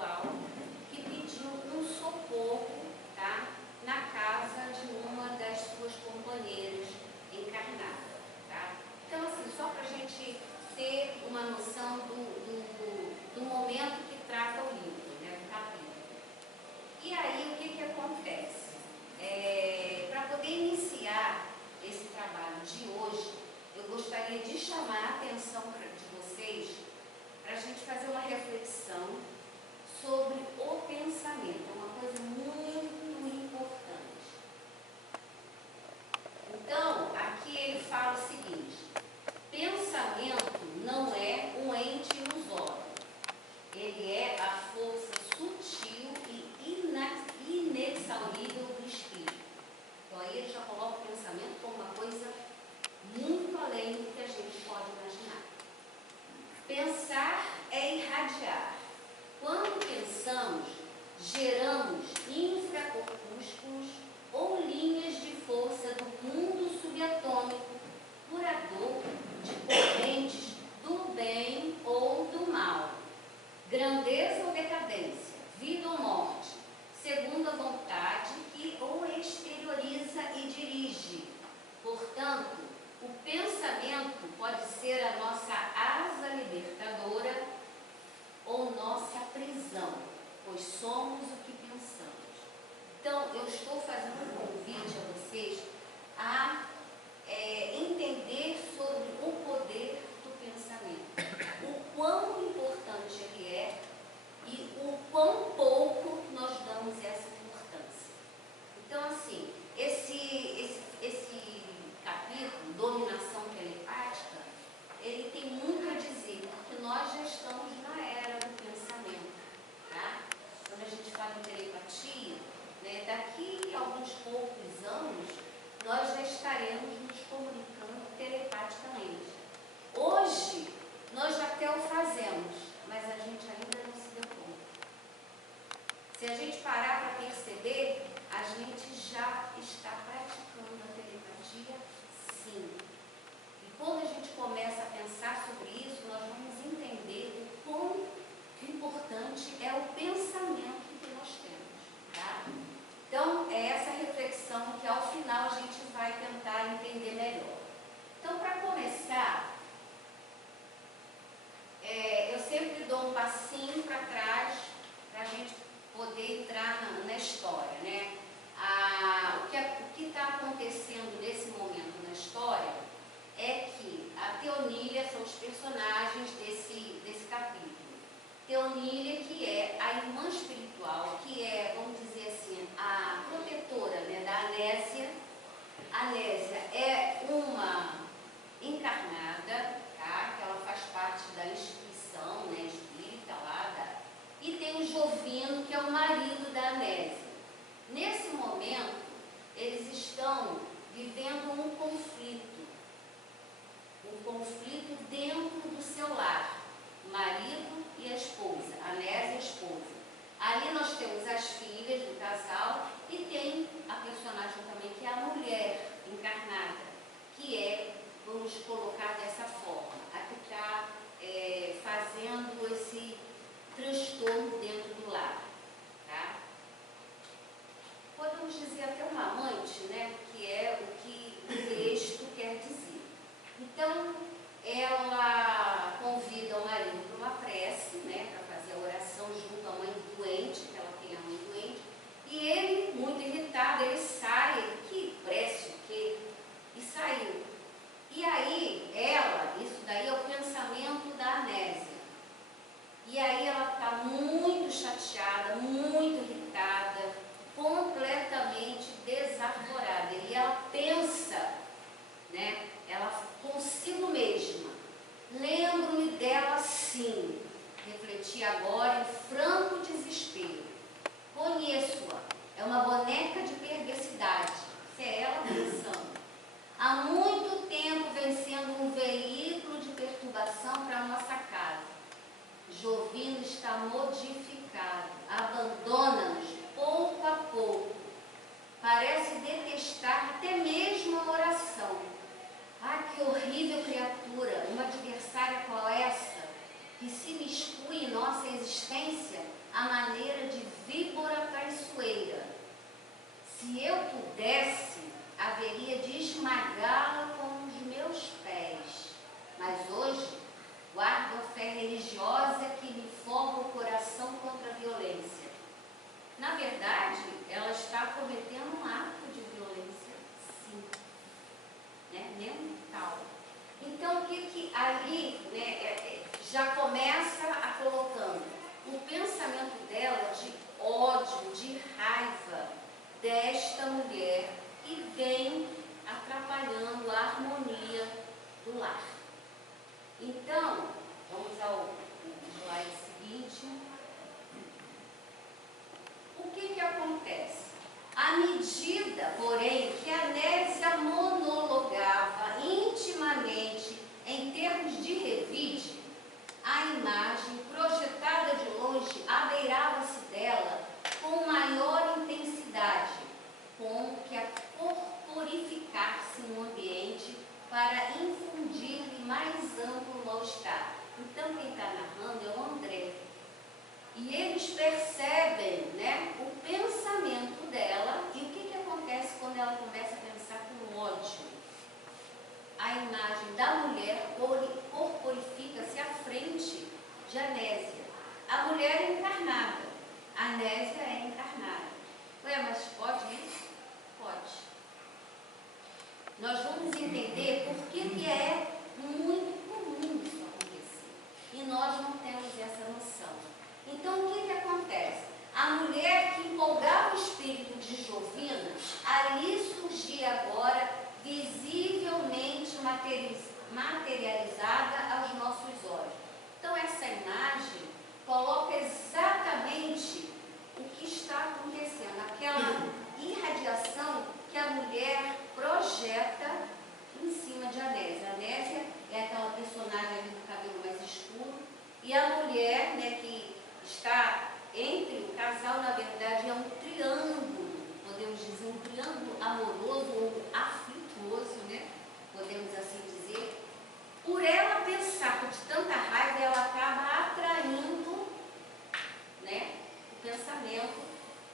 espiritual que pediu um socorro, tá, na casa de uma das suas companheiras encarnadas. Tá? Então, assim, só para a gente ter uma noção do momento que trata o livro, né, o capítulo. E aí, o que acontece? Para poder iniciar esse trabalho de hoje, eu gostaria de chamar a atenção de vocês para a gente fazer uma reflexão sobre o pensamento. É uma coisa muito importante. Então, aqui ele fala o seguinte: pensamento não é um ente ilusório. Ele é a força sutil e inexaurível do espírito. Então aí ele já coloca o pensamento como uma coisa muito além do que a gente pode imaginar. Pensar é irradiar. Quando pensamos, geramos infracorpúsculos ou linhas de força do mundo subatômico, curador de correntes do bem ou do mal, grandeza ou decadência, vida ou morte, segundo a vontade que o exterioriza e dirige. Portanto, o pensamento pode ser a nossa asa libertadora ou nossa prisão, pois somos o que pensamos. Então, eu estou fazendo um convite a vocês a entender sobre o poder Se eu pudesse, haveria de esmagá-la com os meus pés. Mas hoje, guardo a fé religiosa que me forma o coração contra a violência. Na verdade, ela está cometendo um ato de violência, sim, né? Mental. Então, o que ali, né, já começa a colocando o pensamento dela de ódio, de raiva desta mulher que vem atrapalhando a harmonia do lar. Então, vamos ao slide seguinte. O que acontece? À medida, porém, que Anésia monologava intimamente em termos de revide, a imagem projetada de longe abeirava-se dela com maior intensidade, como que a corporificar-se no ambiente para infundir-lhe mais amplo mal-estar. Então, quem está narrando é o André. E eles percebem, né, o pensamento dela e o que acontece quando ela começa a pensar com ódio. A imagem da mulher corporifica-se à frente de Anésia. A mulher é encarnada, a Anésia é encarnada. Ué, mas pode isso? Pode. Nós vamos entender por que é muito comum isso acontecer. E nós não temos essa noção. Então, o que acontece? A mulher que empolgava o espírito de Jovina, ali surgia agora visivelmente materializada aos nossos olhos. Então, essa imagem coloca exatamente o que está acontecendo, aquela irradiação que a mulher projeta em cima de Anésia. A Anésia é aquela personagem ali do cabelo mais escuro, e a mulher, né, que está entre o casal, na verdade, é um triângulo, podemos dizer, um triângulo amoroso ou aflituoso, né? Podemos assim dizer. Por ela pensar de tanta raiva, ela acaba atraindo, né, o pensamento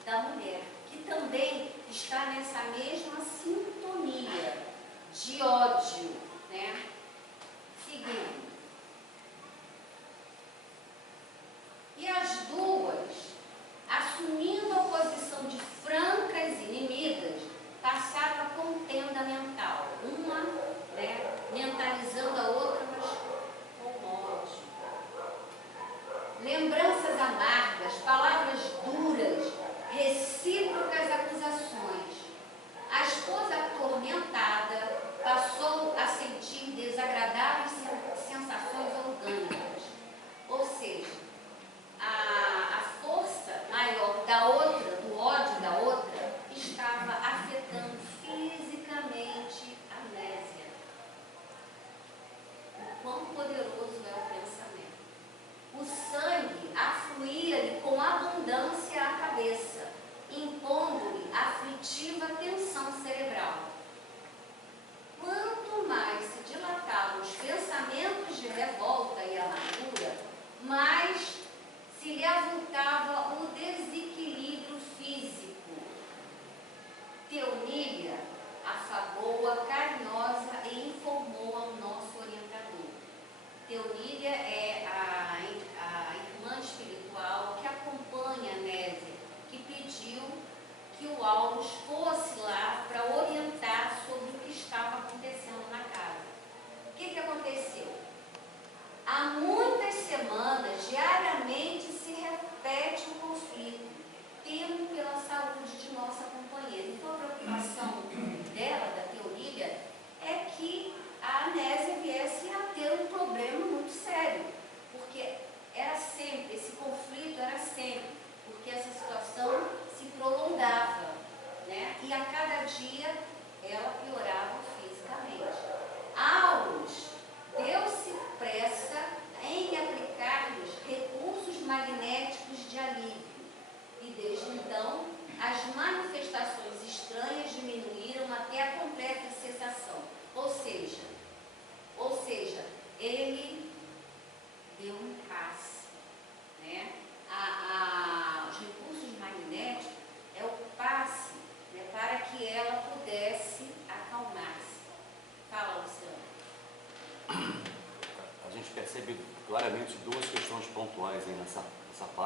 da mulher, que também está nessa mesma sintonia de ódio, né? Seguindo. E as duas, assumindo a posição de francas inimigas, passaram a contenda mental. Uma, né, mentalizando a outra, mas com ódio. Lembranças amargas, palavras duras, recíprocas acusações. A esposa atormentada passou a sentir desagradáveis sensações orgânicas. Ou seja, a força maior da outra, do ódio da outra, estava afetando fisicamente a Anésia. O quão poderoso é o pensamento. O sangue afluía-lhe com abundância à cabeça, impondo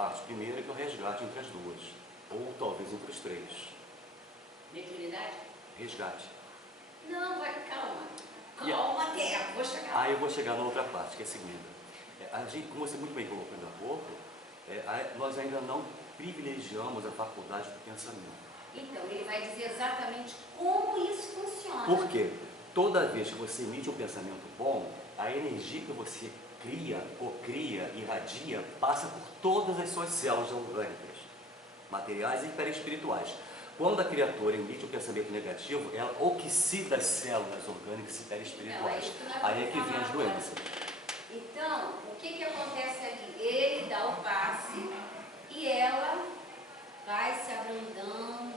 parte, primeiro é que é o resgate entre as duas, ou talvez entre os três. Mediunidade? Resgate. Não, vai, calma. Calma, tempo, vou chegar lá. Aí eu vou chegar na outra parte, que é a segunda. A gente, como você muito bem colocou ainda há pouco, nós ainda não privilegiamos a faculdade do pensamento. Então, ele vai dizer exatamente como isso funciona. Por quê? Toda vez que você emite um pensamento bom, a energia que você cria, cocria, irradia, passa por todas as suas células orgânicas, materiais e perispirituais. Quando a criatura emite um pensamento negativo, ela oxida as células orgânicas e perispirituais. Aí é que vem as doenças. Então, o que acontece ali? Ele dá o passe e ela vai se abrandando,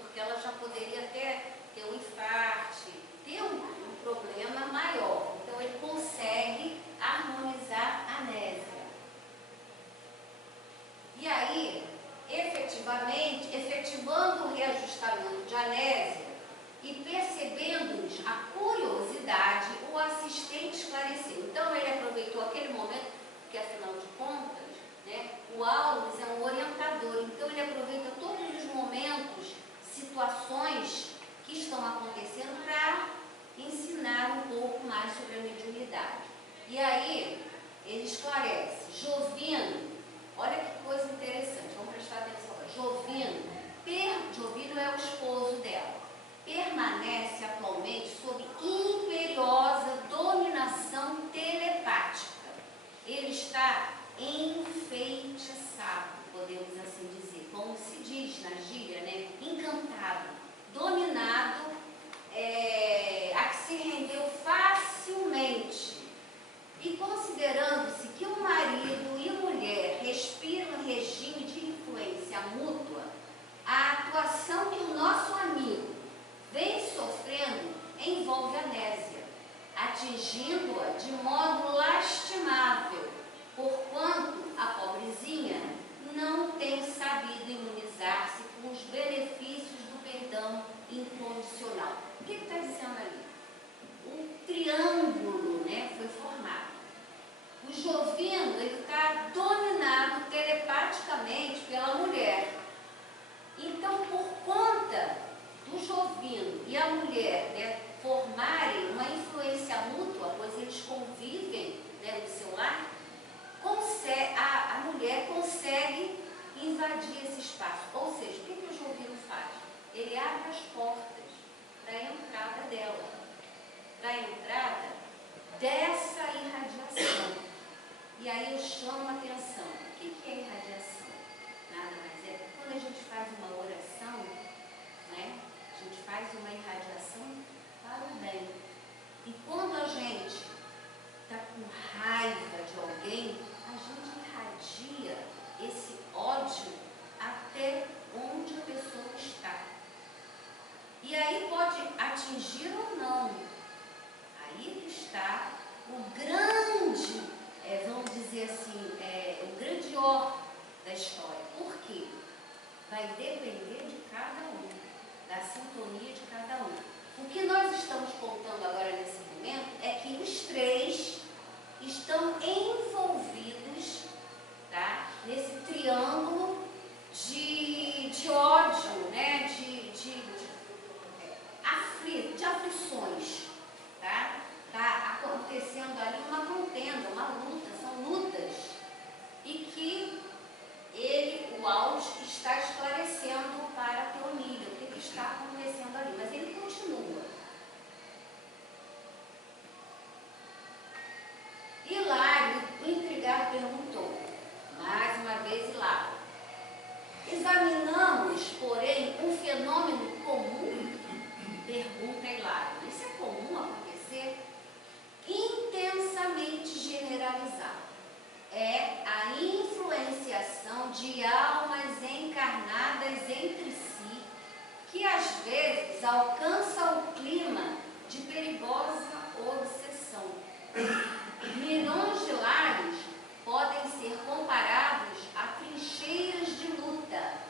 porque ela já poderia até ter um infarte, ter um problema maior. Então, ele consegue harmonizar a nésia. E aí, efetivando o reajustamento de anésia e percebendo-nos a curiosidade, o assistente esclareceu. Então, ele aproveitou aquele momento, porque afinal de contas, né, o Aulis é um orientador, então ele aproveita todos os momentos, situações que estão acontecendo para ensinar um pouco mais sobre a mediunidade. E aí, ele esclarece, Jovino, olha que coisa interessante, vamos prestar atenção agora. Jovino é o esposo dela, permanece atualmente sob imperiosa dominação telepática. Ele está enfeitiçado, podemos assim dizer, como se diz na gíria, né? Encantado, dominado, a que se rendeu facilmente. E considerando-se que o marido e mulher respiram regime de influência mútua, a atuação que o nosso amigo vem sofrendo envolve anésia, atingindo-a de modo lastimável, porquanto a pobrezinha não tem sabido imunizar-se com os benefícios do perdão incondicional. O que está dizendo ali? Um triângulo, né, foi formado. O Jovino está dominado telepaticamente pela mulher. Então, por conta do Jovino e a mulher, né, formarem uma influência mútua, pois eles convivem, né, no seu lar, a mulher consegue invadir esse espaço. Ou seja, o que o Jovino faz? Ele abre as portas para a entrada dela, para a entrada dessa irradiação. E aí eu chamo a atenção. O que é irradiação? Nada mais é quando a gente faz uma oração, né? A gente faz uma irradiação para o bem. E quando a gente está com raiva de alguém, a gente irradia esse ódio até onde a pessoa está. E aí pode atingir ou não. Aí que está o grande, vamos dizer assim, o grande ó da história. Por quê? Vai depender de cada um, da sintonia de cada um. O que nós estamos contando agora nesse momento é que os três estão envolvidos, tá, nesse triângulo de ódio, né, de aflições, tá? Está acontecendo ali uma contenda, uma luta, são lutas, e que o Aulis está esclarecendo para a Teomília o que está acontecendo ali, mas ele continua. Hilário, o intrigado, perguntou, mais uma vez Hilário, examinamos, porém, um fenômeno comum? Pergunta Hilário, isso é comum acontecer? Intensamente generalizado. É a influenciação de almas encarnadas entre si, que às vezes alcança o clima de perigosa obsessão. Milhões de lares podem ser comparados a trincheiras de luta,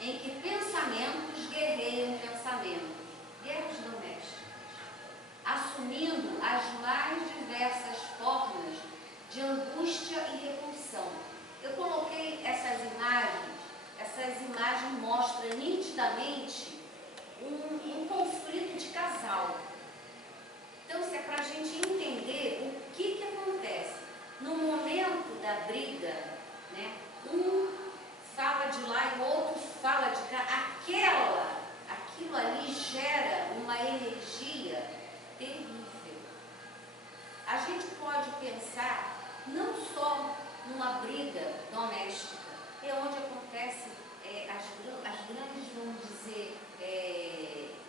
em que pensamentos guerreiam pensamentos, guerras domésticas, assumindo as mais diversas formas de angústia e repulsão. Eu coloquei casal. Então, isso é para a gente entender o que acontece. No momento da briga, né, um fala de lá e o outro fala de cá, aquilo ali gera uma energia terrível. A gente pode pensar não só numa briga doméstica, é onde acontece as grandes, vamos dizer,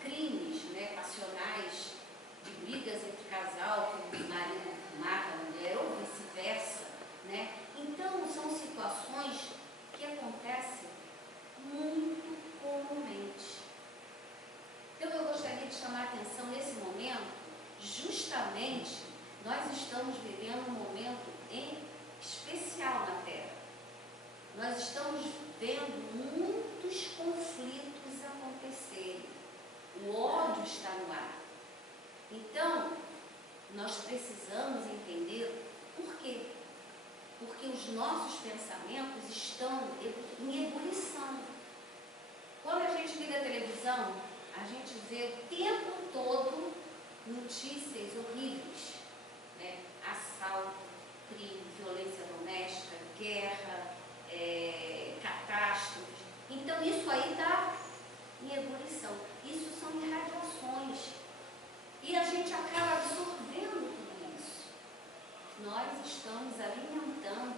crimes, né, passionais, de brigas entre casal, que o marido mata a mulher, ou vice-versa, né? Então, são situações que acontecem muito comumente. Então, eu gostaria de chamar a atenção nesse momento, justamente, nós estamos vivendo um momento especial na Terra. Nós estamos vendo muitos conflitos acontecerem. O ódio está no ar. Então, nós precisamos entender por quê. Porque os nossos pensamentos estão em ebulição. Quando a gente liga a televisão, a gente vê o tempo todo notícias horríveis, né? Assalto, crime, violência doméstica, guerra, catástrofes. Então, isso aí está em ebulição. Isso são irradiações. E a gente acaba absorvendo tudo isso. Nós estamos alimentando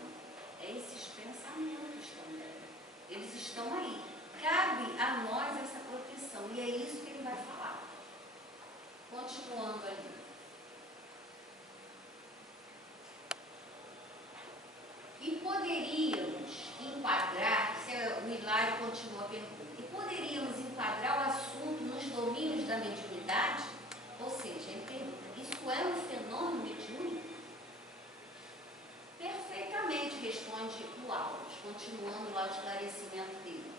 esses pensamentos também. Eles estão aí. Cabe a nós essa proteção. E é isso que ele vai falar. Continuando ali. E poderíamos enquadrar, o Hilário continua a pergunta, e poderíamos enquadrar o assunto nos domínios da mediunidade? Ou seja, ele pergunta, isso é um fenômeno mediúnico? Perfeitamente, responde o Aulas, continuando lá o esclarecimento dele.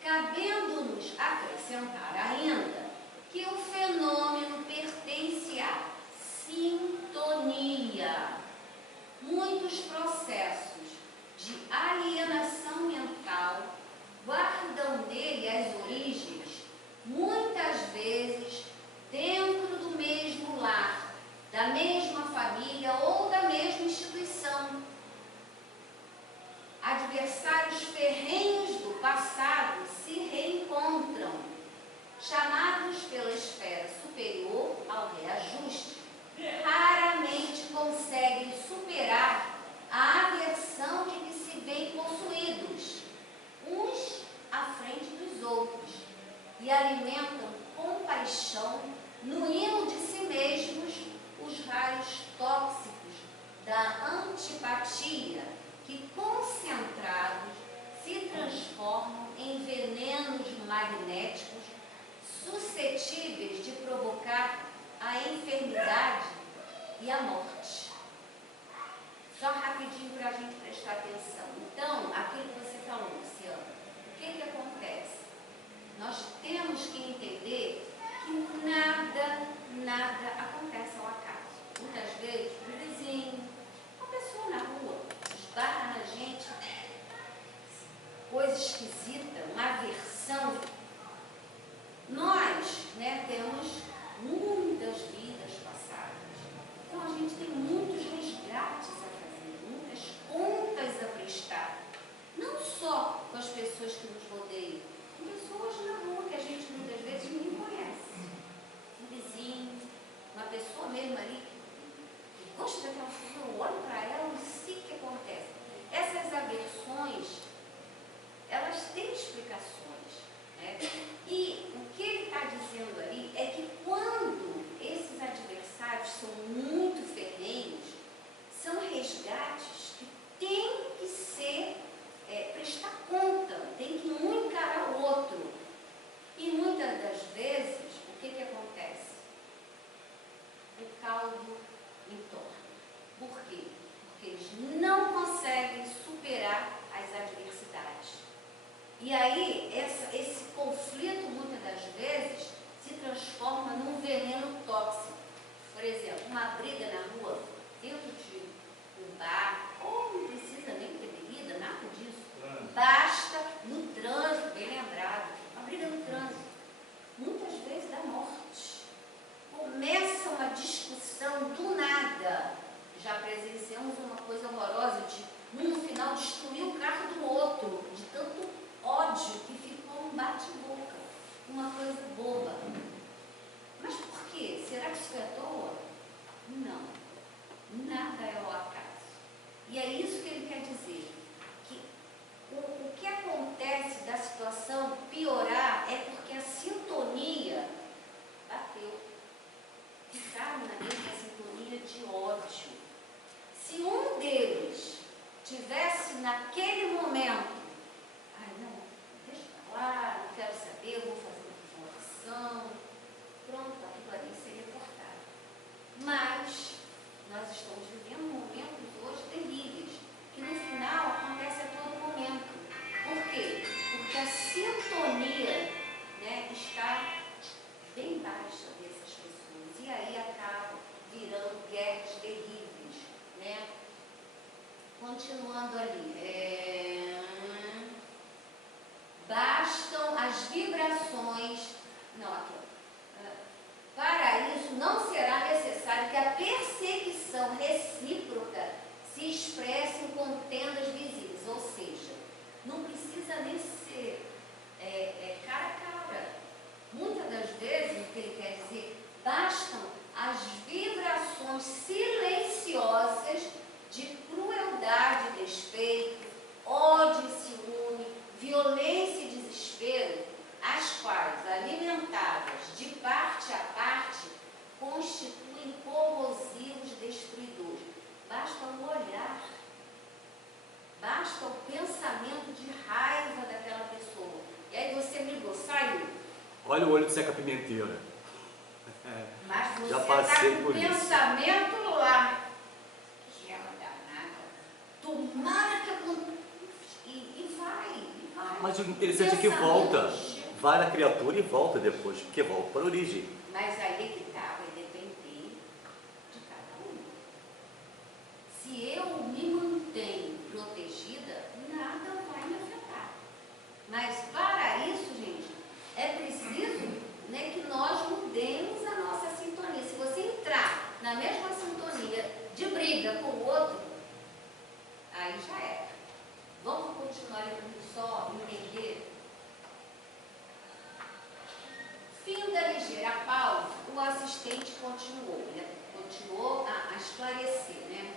Cabendo-nos acrescentar ainda que o fenômeno pertence à sintonia. Muitos processos de alienação mental guardam nele as origens, muitas vezes dentro do mesmo lar, da mesma família ou da mesma instituição. Adversários ferrenhos do passado se reencontram, chamados pela esfera superior ao reajuste. Raramente conseguem superar a aversão de que se veem possuídos, uns à frente dos outros, e alimentam com paixão, nuindo de si mesmos, os raios tóxicos da antipatia, que concentrados se transformam em venenos magnéticos suscetíveis de provocar a enfermidade e a morte. Só rapidinho para a gente prestar atenção. Então, aquilo que você falou, Luciano, o que acontece? Nós temos que entender que nada acontece ao acaso. Muitas vezes, o vizinho, uma pessoa na rua, esbarra na gente, coisa esquisita, uma aversão. Nós, né, temos muitas vidas passadas. Então, a gente tem muitos resgates a fazer, muitas contas a prestar. Não só com as pessoas que nos rodeiam, com pessoas na rua que a gente muitas vezes nem conhece. Um vizinho, uma pessoa mesmo ali, que gosta daquela pessoa, eu olho para ela e sei o que acontece. Essas aversões, elas têm explicações, né? naquele momento, ai não, deixa pra lá, não quero saber, eu vou fazer uma transformação, pronto, aquilo ali seria cortado. Mas nós estamos vivendo momentos hoje terríveis, que no final acontece a todo momento. Por quê? Porque a sintonia, né, está bem baixa dessas pessoas, e aí acaba virando guerras terríveis, né? Continuando ali, bastam as vibrações, não, aqui, para isso não será necessário que a perseguição recíproca se expresse em contendas visíveis, ou seja, não precisa nem ser cara a cara. Muitas das vezes, o que ele quer dizer, bastam as vibrações silenciosas de crueldade, despeito, ódio e ciúme, violência e desespero, as quais, alimentadas de parte a parte, constituem corrosivos destruidores. Basta o olhar, basta o pensamento de raiva daquela pessoa. E aí você me ligou, saiu. Olha o olho de Zeca Pimenteira. Mas você Já está passei com o por isso. pensamento lá. Que ela danada. Tomara que aconteça. E vai. Mas o interessante é que volta. Vai na criatura e volta depois, porque volta para a origem. Mas aí é que está, vai depender de cada um. Se eu me mantenho protegida, nada vai me afetar. Mas para isso, gente, é preciso, né, que nós mudemos a nossa sintonia. Se você entrar na mesma sintonia de briga com o outro, aí já é. Vamos continuar aqui só entender. Fim da ligeira pausa, o assistente continuou, né? Continuou a esclarecer, né?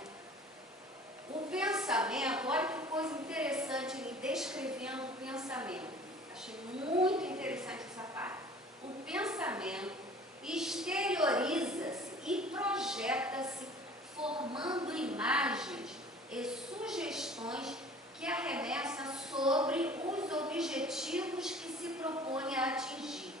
O pensamento, olha que coisa interessante ele descrevendo o pensamento. Achei muito interessante essa parte. O pensamento exterioriza-se e projeta-se, formando imagens e sugestões que arremessam sobre os objetivos que se propõe a atingir.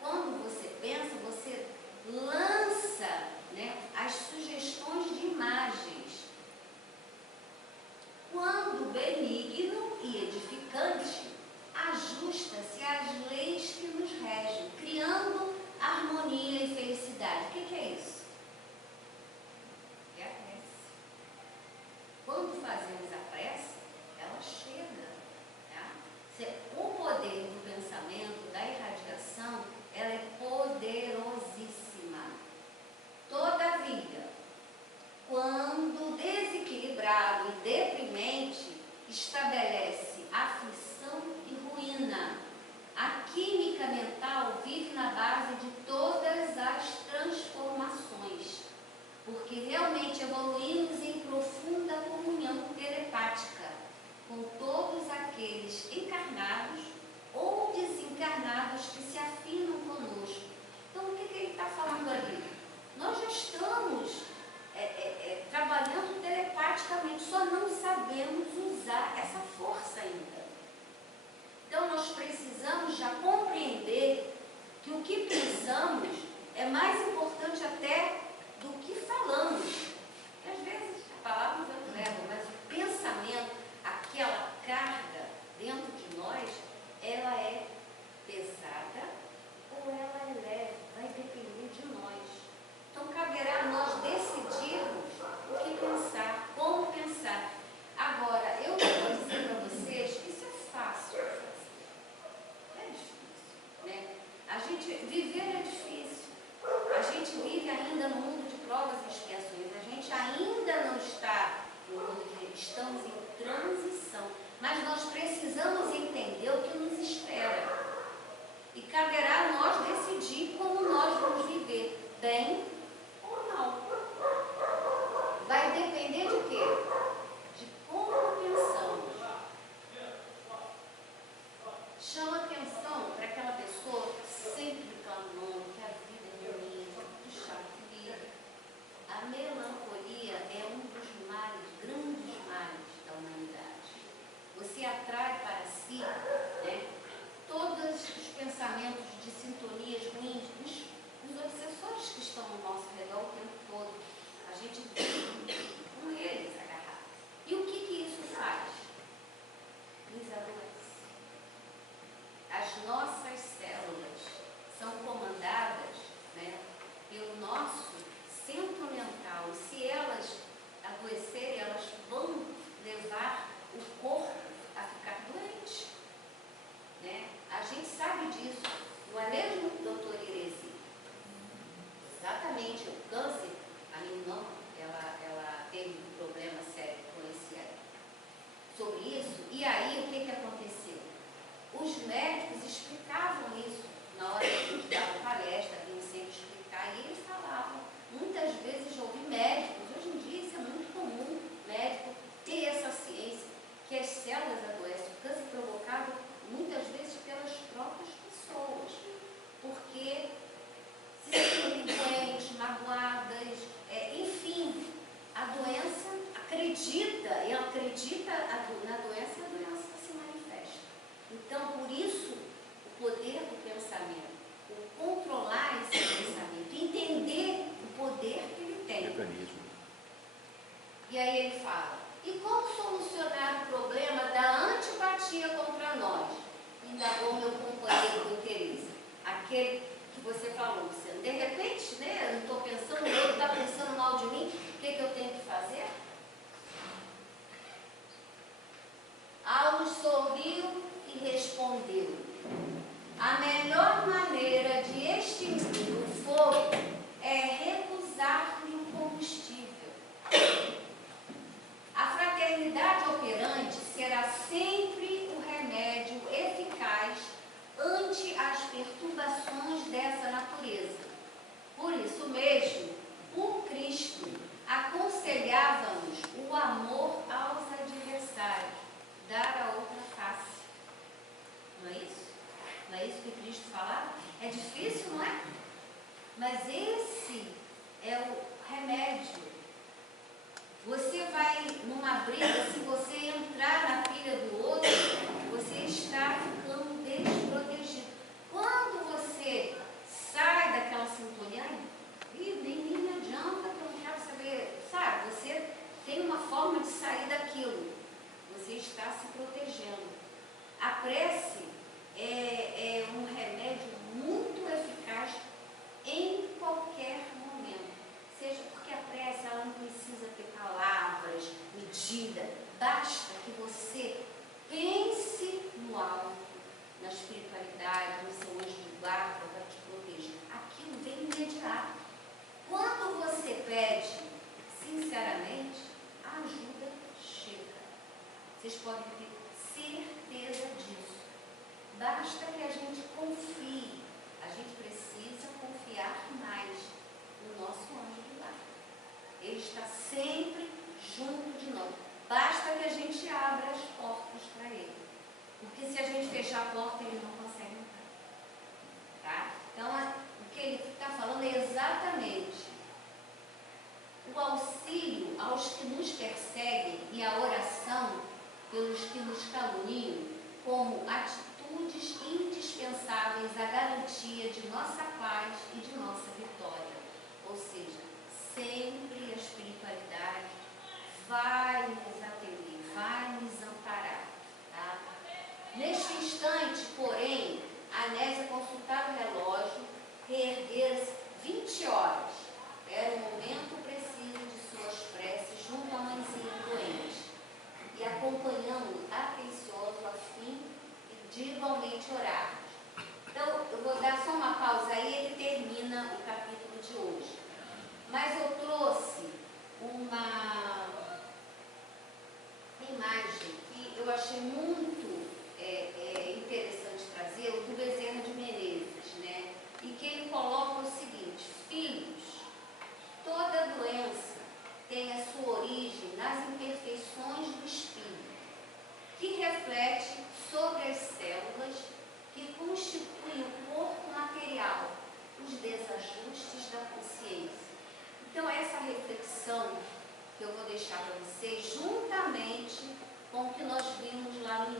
Quando você pensa, você lança, né, as sugestões de imagens. Quando benigno e edificante, ajusta-se às leis que nos regem, criando harmonia e felicidade. O que é isso? É a prece. Quando fazemos a prece, ela chega. Tá? O poder do pensamento, da irradiação, ela é poderosíssima. Todavia, quando desequilibrado e deprimente, estabelece aflição e ruína. A química mental vive na base de todas as transformações, porque realmente evoluímos em profunda comunhão telepática com todos aqueles encarnados ou desencarnados que se afinam conosco. Então, o que ele está falando ali? Nós já estamos trabalhando telepaticamente, só não sabemos usar essa força ainda. Então, nós precisamos já compreender que o que pensamos é mais importante até do que falamos. Porque às vezes a palavra nos leva, mas o pensamento, aquela carga dentro de nós, ela é pesada ou ela é leve, vai depender de nós. Então, caberá a nós decidirmos o que pensar, como pensar. Agora, E aí, o que aconteceu? Os médicos explicavam isso na hora que a gente dava palestra, vinham sempre explicar, e eles falavam, muitas vezes eu ouvi médicos, hoje em dia isso é muito comum, médico ter essa ciência, que as células adoecem, o câncer provocado muitas vezes pelas próprias pessoas, porque se sentem doentes, magoadas, enfim, a doença acredita na doença, a doença se manifesta. Então, por isso, o poder do pensamento, o controlar esse pensamento, entender o poder que ele tem. Mecanismo. E aí ele fala, e como solucionar o problema da antipatia contra nós? Indagou meu companheiro do interesse, aquele que você falou, Luciano. De repente, né, eu não estou pensando, o outro está pensando mal de mim, o que eu tenho que fazer? Alves sorriu e respondeu, a melhor maneira de extinguir o fogo é recusar-lhe o combustível. A fraternidade operante será sempre o remédio eficaz ante as perturbações dessa natureza. Por isso mesmo, o Cristo aconselhava-nos o amor aos adversários, dar a outra face. Não é isso? Não é isso que Cristo falava? É difícil, não é? Mas esse é o remédio. Você vai numa briga, se você entrar na pilha do outro, você está ficando desprotegido. Quando você sai daquela sintonia, nem adianta, que eu não quero saber, sabe? Você tem uma forma de sair daquilo. Você está se protegendo. A prece é um remédio muito eficaz em qualquer momento. Seja porque a prece ela não precisa ter palavras, medida. Basta que você pense no alto, na espiritualidade, no seu anjo de guarda para te proteger. Aquilo vem imediato. Quando você pede sinceramente, a ajuda chega. Vocês podem ter certeza disso. Basta que a gente confie. A gente precisa confiar mais no nosso anjo do guarda. Ele está sempre junto de nós. Basta que a gente abra as portas para ele. Porque se a gente fechar a porta, ele não consegue entrar. Tá? Então, o que ele está falando é exatamente o auxílio aos que nos perseguem e a oração pelos que nos caluniam como atitudes indispensáveis à garantia de nossa paz e de nossa vitória. Ou seja, sempre a espiritualidade vai nos atender, vai nos amparar. Tá? Neste instante, porém, a Anésia consultava o relógio, reerguera-se 20 horas. Era o momento preciso de suas preces junto à mãezinha doente, e acompanhando atencioso a fim de igualmente orarmos. Então, eu vou dar só uma pausa aí, ele termina o capítulo de hoje. Mas eu trouxe uma imagem que eu achei muito interessante trazer, o do Bezerra de Menezes, né? E que ele coloca o seguinte: filhos, toda doença tem a sua origem nas imperfeições do espírito, que reflete sobre as células que constituem o corpo material, os desajustes da consciência. Então, essa reflexão que eu vou deixar para vocês, juntamente com o que nós vimos lá no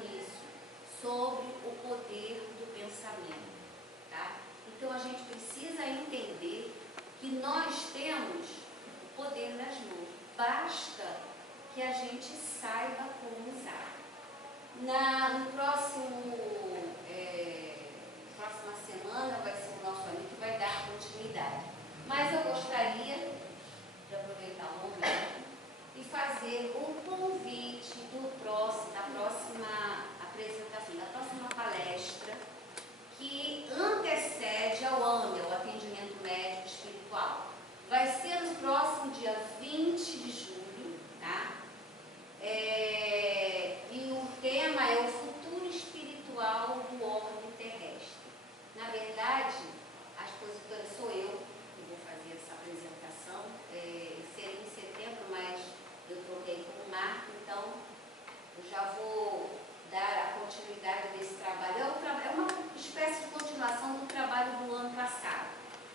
já vou dar a continuidade desse trabalho. É uma espécie de continuação do trabalho do ano passado,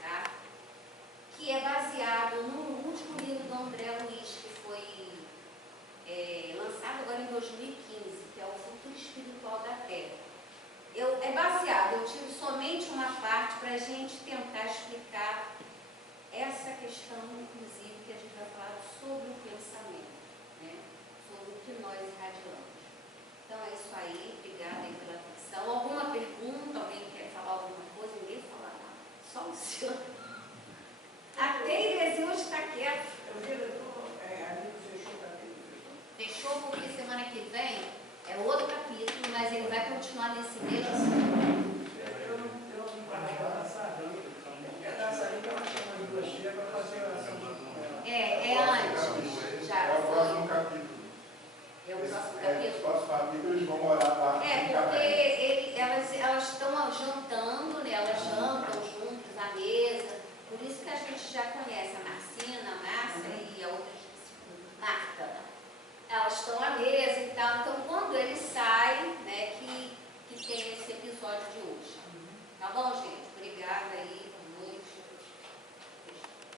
tá? Que é baseado no último livro do André Luiz, que foi lançado agora em 2015, que é o Futuro Espiritual da Terra. É baseado, eu tiro somente uma parte para a gente tentar explicar essa questão, inclusive, que a gente vai falar sobre o pensamento, né? Sobre o que nós irradiamos. Então é isso aí, obrigada aí pela atenção. Alguma pergunta? Alguém quer falar alguma coisa? Ninguém fala nada, só o senhor. Até Irezinho hoje está quieto. Fechou porque semana que vem é outro capítulo, mas ele vai continuar nesse mesmo assunto. É antes. Já. É o próximo capítulo. É o próximo capítulo. Os próximos capítulos eles vão morar lá. Porque elas estão jantando, né? Elas jantam juntos à mesa. Por isso que a gente já conhece a Marcina, a Márcia e a outra Marta. Elas estão à mesa e tal. Então,